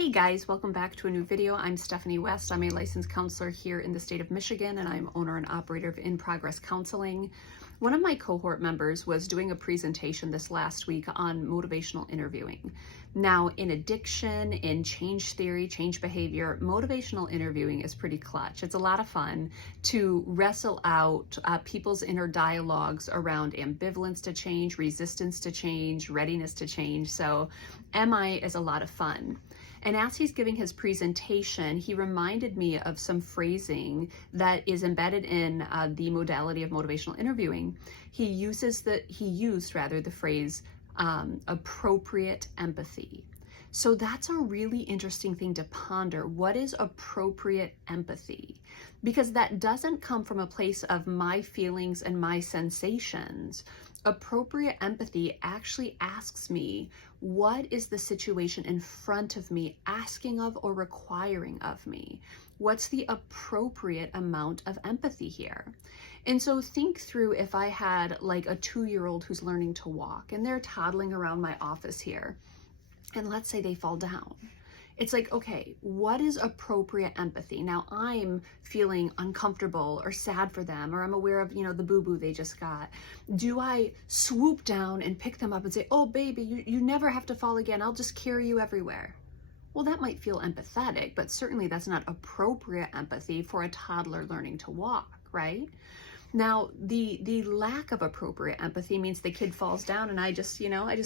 Hey guys, welcome back to a new video. I'm Stephanie West. I'm a licensed counselor here in the state of Michigan, and I'm owner and operator of In Progress Counseling. One of my cohort members was doing a presentation this last week on motivational interviewing. Now, in addiction, in change theory, change behavior, motivational interviewing is pretty clutch. It's a lot of fun to wrestle out people's inner dialogues around ambivalence to change, resistance to change, readiness to change. So MI is a lot of fun. And as he's giving his presentation, he reminded me of some phrasing that is embedded in the modality of motivational interviewing. He used the phrase appropriate empathy. So that's a really interesting thing to ponder. What is appropriate empathy? Because that doesn't come from a place of my feelings and my sensations. Appropriate empathy actually asks me, what is the situation in front of me asking of or requiring of me? What's the appropriate amount of empathy here? And so think through if I had like a 2-year-old who's learning to walk and they're toddling around my office here, and let's say they fall down. It's like, okay, what is appropriate empathy? Now I'm feeling uncomfortable or sad for them, or I'm aware of, the boo-boo they just got. Do I swoop down and pick them up and say, oh baby, you never have to fall again. I'll just carry you everywhere. Well, that might feel empathetic, but certainly that's not appropriate empathy for a toddler learning to walk, right? Now, the lack of appropriate empathy means the kid falls down and I just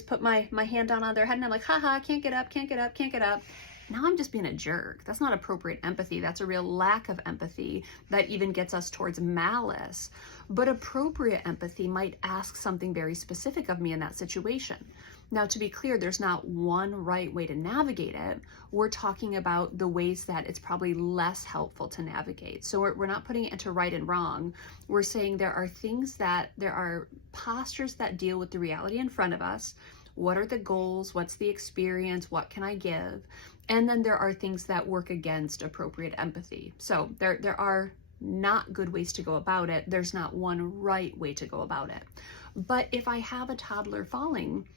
put my hand down on their head and I'm like, haha, can't get up, can't get up, can't get up. Now I'm just being a jerk. That's not appropriate empathy. That's a real lack of empathy that even gets us towards malice. But appropriate empathy might ask something very specific of me in that situation. Now, to be clear, there's not one right way to navigate it. We're talking about the ways that it's probably less helpful to navigate. So we're not putting it into right and wrong. We're saying there are postures that deal with the reality in front of us. What are the goals? What's the experience? What can I give? And then there are things that work against appropriate empathy. So there are not good ways to go about it. There's not one right way to go about it. But if I have a toddler falling,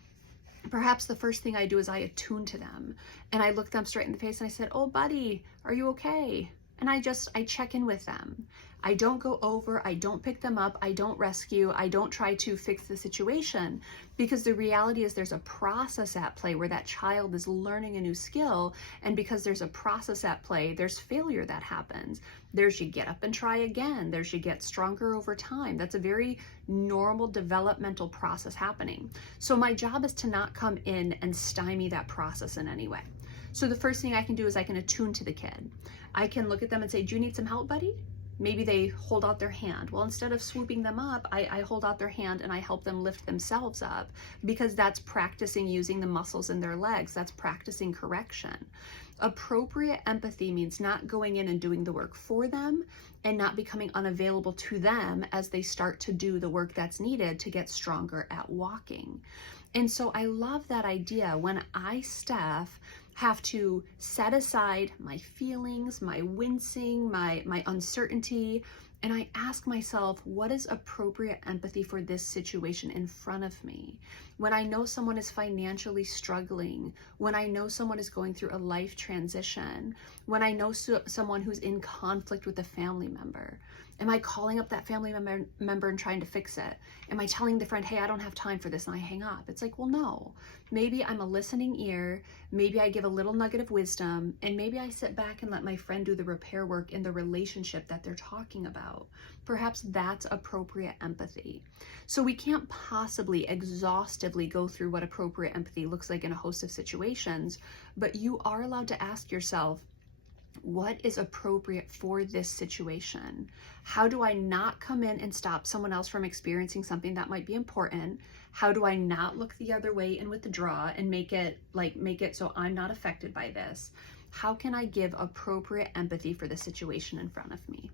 perhaps the first thing I do is I attune to them and I look them straight in the face and I said, oh buddy, are you okay? And I check in with them. I don't go over, I don't pick them up, I don't rescue, I don't try to fix the situation, because the reality is there's a process at play where that child is learning a new skill, and because there's a process at play, there's failure that happens. There's you get up and try again, there's you get stronger over time. That's a very normal developmental process happening. So my job is to not come in and stymie that process in any way. So the first thing I can do is I can attune to the kid. I can look at them and say, do you need some help, buddy? Maybe they hold out their hand. Well, instead of swooping them up, I hold out their hand and I help them lift themselves up, because that's practicing using the muscles in their legs. That's practicing correction. Appropriate empathy means not going in and doing the work for them and not becoming unavailable to them as they start to do the work that's needed to get stronger at walking. And so I love that idea. When I, Steph, have to set aside my feelings, my wincing, my uncertainty, and I ask myself, what is appropriate empathy for this situation in front of me? When I know someone is financially struggling, when I know someone is going through a life transition, when I know someone who's in conflict with a family member, am I calling up that family member and trying to fix it? Am I telling the friend, hey, I don't have time for this, and I hang up? It's like, well, no. Maybe I'm a listening ear, maybe I give a little nugget of wisdom, and maybe I sit back and let my friend do the repair work in the relationship that they're talking about. Perhaps that's appropriate empathy. So we can't possibly exhaustively go through what appropriate empathy looks like in a host of situations, but you are allowed to ask yourself, what is appropriate for this situation? How do I not come in and stop someone else from experiencing something that might be important? How do I not look the other way and withdraw and make it so I'm not affected by this? How can I give appropriate empathy for the situation in front of me?